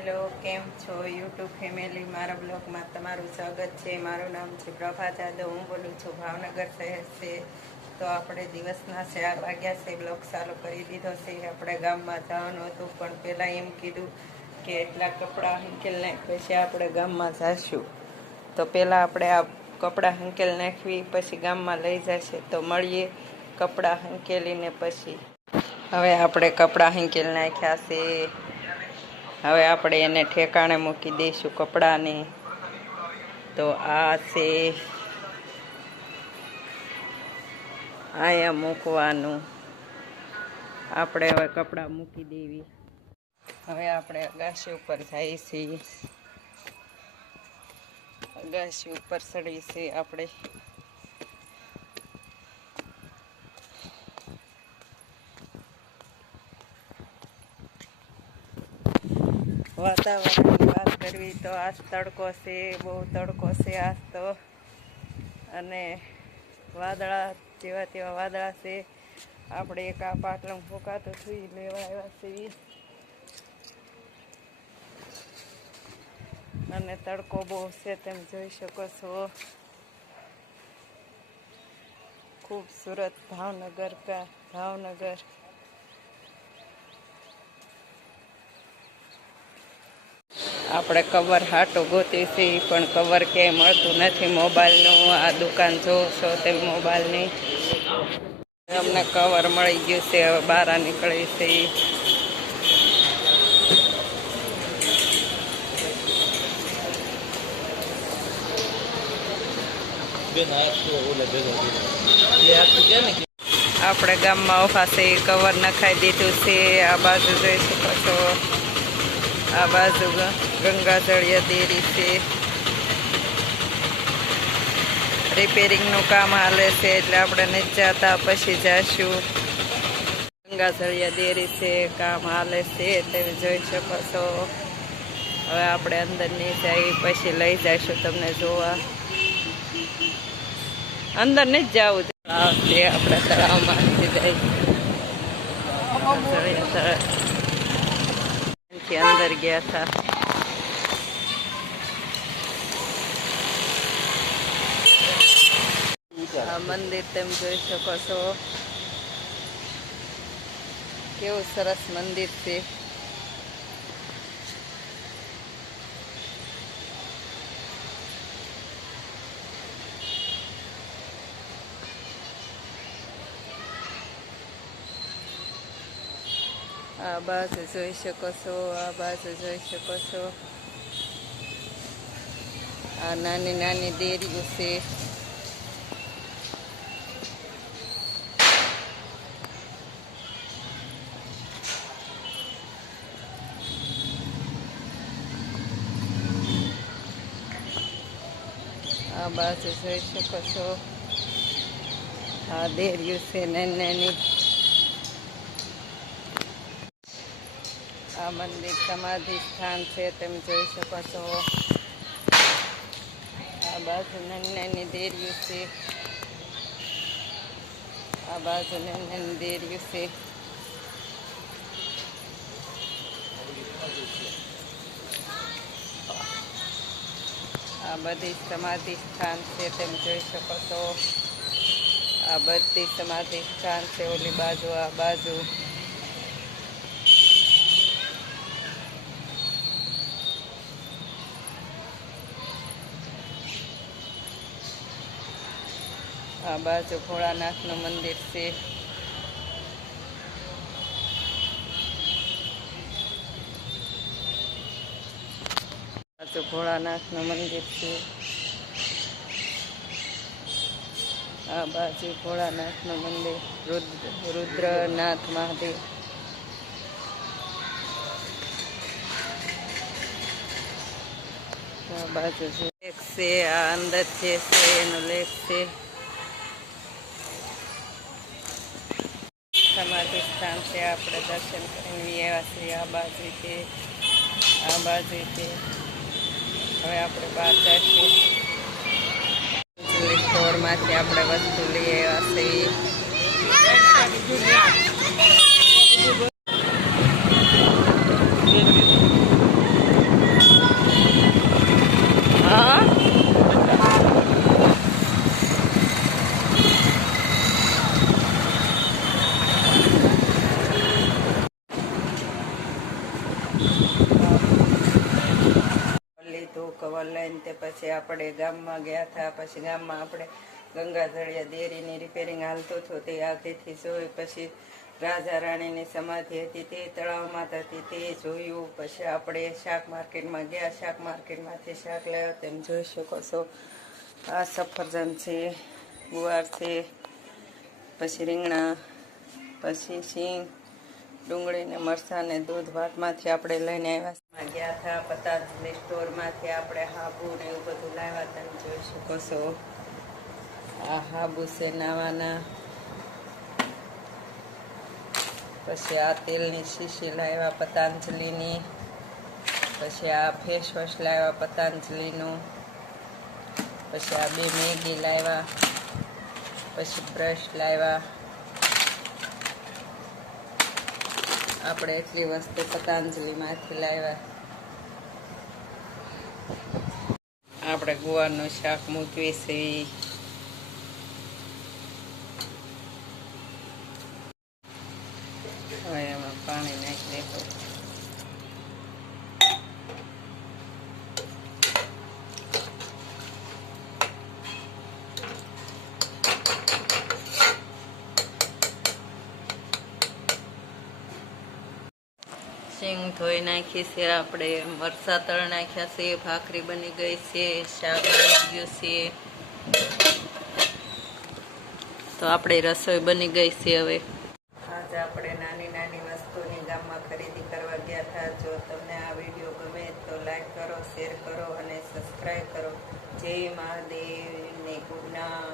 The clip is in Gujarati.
હેલો, કેમ છો યુટ્યુબ ફેમિલી? મારા બ્લોગમાં તમારું સ્વાગત છે. મારું નામ છે પ્રભા જાદવ. હું બોલું છું ભાવનગર શહેર છે. તો આપણે દિવસના 4 વાગ્યા છે. બ્લોગ ચાલુ કરી દીધો છે. આપણે ગામમાં જવાનું હતું, પણ પહેલાં એમ કીધું કે એટલા કપડાં હંકેલ પછી આપણે ગામમાં જઈશું. તો પહેલાં આપણે આ કપડાં હંકેલ નાખવી, પછી ગામમાં લઈ જશે. તો મળીએ કપડાં હંકેલીને પછી. હવે આપણે કપડાં હંકેલ નાખ્યા છે. હવે આપણે એને ઠેકાણે મૂકી દઈશું કપડાને. તો આ છે અહીંયા મૂકવાનું. આપણે હવે કપડાં મૂકી દેવી. હવે આપણે અગાશી ઉપર જઈએ છીએ. અગાશી ઉપર ચડીએ છીએ આપણે. વાતાવરણની વાત કરવી તો આજ તડકો છે, બહુ તડકો છે આજ તો. અને વાદળા જેવા તેવા વાદળા છે. આપણે એક આ પાટલું ફૂંકાતું સુઈ લેવા આવ્યા છીએ. અને તડકો બહુ છે, તેમ જોઈ શકો છો. ખૂબસૂરત ભાવનગર કા ભાવનગર. આપણે કવર હાટો ગોતી છીએ, પણ કવર ક્યાંય મળતું નથી મોબાઈલનું. આ દુકાન જોવો છો તે મોબાઈલની. અમને કવર મળી ગયું છે. હવે બહાર નીકળી છે. આપણે ગામમાં ઉભા છે, કવર નખાઈ દીધું છે. આ બાજુ જોઈ શકો છો. આ બાજુ ગંગાજળિયા ડેરી છે. રિપેરિંગનું કામ હાલે છે, એટલે આપણે નથી જતા, પછી જઈશું. ગંગાજળિયા ડેરી છે, કામ હાલે છે, તમે જોઈ શકો છો. હવે આપણે અંદર નહીં જઈએ, પછી લઈ જઈશું તમને જોવા. અંદર નથી જવું. આપણે તળાવમાં જાય અંદર ગયા હતા. આ મંદિર તમે જોઈ શકો છો. કેવું સરસ મંદિર છે. આ બાજુ જોઈ શકો છો. આ બાજુ જોઈ શકો છો. આ નાની નાની ડેરીઓ છે. આ બાજુ જોઈ શકો છો. આ ડેરીઓ છે નાની નાની. આ મંદિર સમાધિ સ્થાન છે, તમે જોઈ શકો છો. આ બાજુ નાની નાની ડેરીઓ છે. આ બાજુ નાની નાની ડેરીઓ છે. આ બધી સમાધિ સ્થાન છે, તમે જોઈ શકો છો. આ બધી સમાધિ સ્થાન છે. ઓલી બાજુ, આ બાજુ. આ બાજુ ભોળાનાથનું મંદિર છે. બાજુ ભોળાનાથનું મંદિર છે. આ બાજુ ભોળાનાથનું મંદિર. રુદ્રનાથ મહાદેવ. આ બાજુ લેક છે. આ અંદર જે છે એનું લેક છે. સમાધિ સ્થાન છે. આપણે દર્શન કરીને આવ્યા છીએ. આ બાજુ છે, આ બાજુ છે. હવે આપણે બહાર જઈશું. સ્ટોરમાંથી આપણે વસ્તુ લઈ આવ્યા છીએ. લીધું કવર લઈને તે પછી આપણે ગામમાં ગયા હતા. પછી ગામમાં આપણે ગંગાધળિયા ડેરીની રિપેરિંગ હાલતું હતું તે આગળથી જોઈ. પછી રાજા રાણીની સમાધિ હતી તે તળાવમાં હતી તે જોયું. પછી આપણે શાક માર્કેટમાં ગયા. શાક માર્કેટમાંથી શાક લાવ્યો તેમ જોઈ શકો છો. આ સફરજન છે, ગુવાર છે, પછી રીંગણા, પછી સિંગ, ડુંગળી ને મરચાં ને દૂધ વાટમાંથી આપણે લઈને આવ્યા ગયા હતા. પતંજલિ સ્ટોરમાંથી આપણે હાબુ ને એવું બધું લાવ્યા હતા જોઈ શકો છો. આ હાબુ છે નાવાના. પછી આ તેલની શીશી લાવ્યા પતંજલિની. પછી આ ફેસ વોશ લાવ્યા પતંજલિનું. પછી આ 2 મેગી લાવ્યા. પછી બ્રશ લાવ્યા. આપણે એટલી વસ્તુ પતંજલિમાંથી લાવ્યા. આપણે ગુવારનું શાક મૂકવી છે. હવે એમાં પાણી નાખી દેવું. સિંગ ધોઈ નાખી છે આપણે. મરચાં તળ નાખ્યા છે. ભાખરી બની ગઈ છે. શાક બની ગયું છે. તો આપણી રસોઈ બની ગઈ છે. હવે આજે આપણે નાની નાની વસ્તુની ગામમાં ખરીદી કરવા ગયા હતા. જો તમને આ વિડીયો ગમે તો લાઈક કરો, શેર કરો અને સબસ્ક્રાઈબ કરો. જય મહાદેવ ને ગુડ નાઈટ.